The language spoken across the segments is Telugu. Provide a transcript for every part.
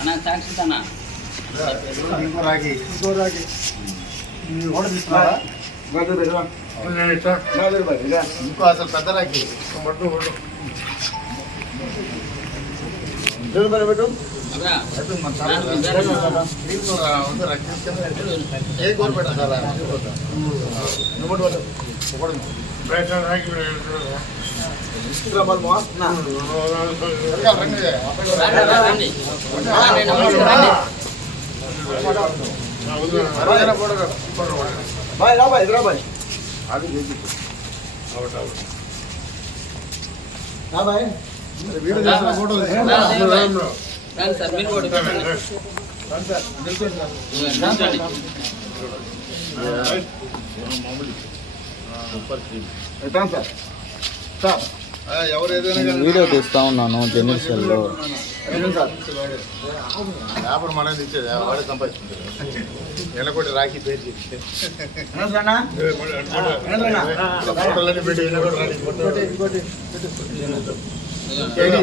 అన్న సాక్షితనా ఇంకో రాగి ఇంకో అసలు పెద్ద రాగి ఏ గోరు పెట్టాలి వీడియో తీస్తా ఉన్నాను జెన్యూస్లో వ్యాపారం అనేది ఇచ్చేది వాడే సంపాదించుకుంటారు ఎనకోటి రాఖీ పేరు చెప్తే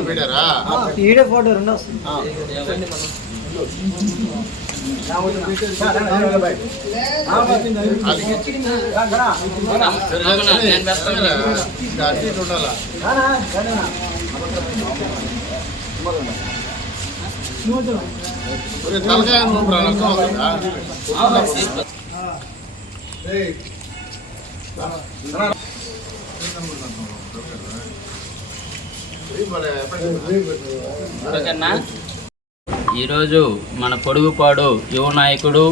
పెట్టారా ఫోటో రెండు తలకాయ ఈరోజు మన పొడుగుపాడు యువ నాయకుడు,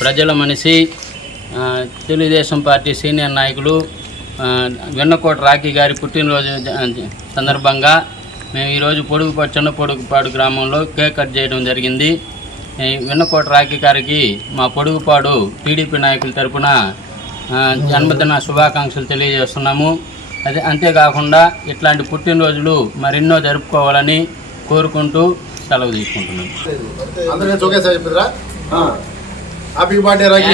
ప్రజల మనిషి, తెలుగుదేశం పార్టీ సీనియర్ నాయకులు వెన్నకోట రాఖీ గారి పుట్టినరోజు సందర్భంగా మేము ఈరోజు చిన్న పొడుగుపాడు గ్రామంలో కేక్ కట్ చేయడం జరిగింది. వెన్నకోట రాఖీ గారికి మా పొడుగుపాడు టీడీపీ నాయకుల తరపున జన్మదిన శుభాకాంక్షలు తెలియజేస్తున్నాము. అంతేకాకుండా ఇట్లాంటి పుట్టినరోజులు మరెన్నో జరుపుకోవాలని కోరుకుంటూ సెలవు తీసుకుంటున్నాను. Happy birthday Rakhi.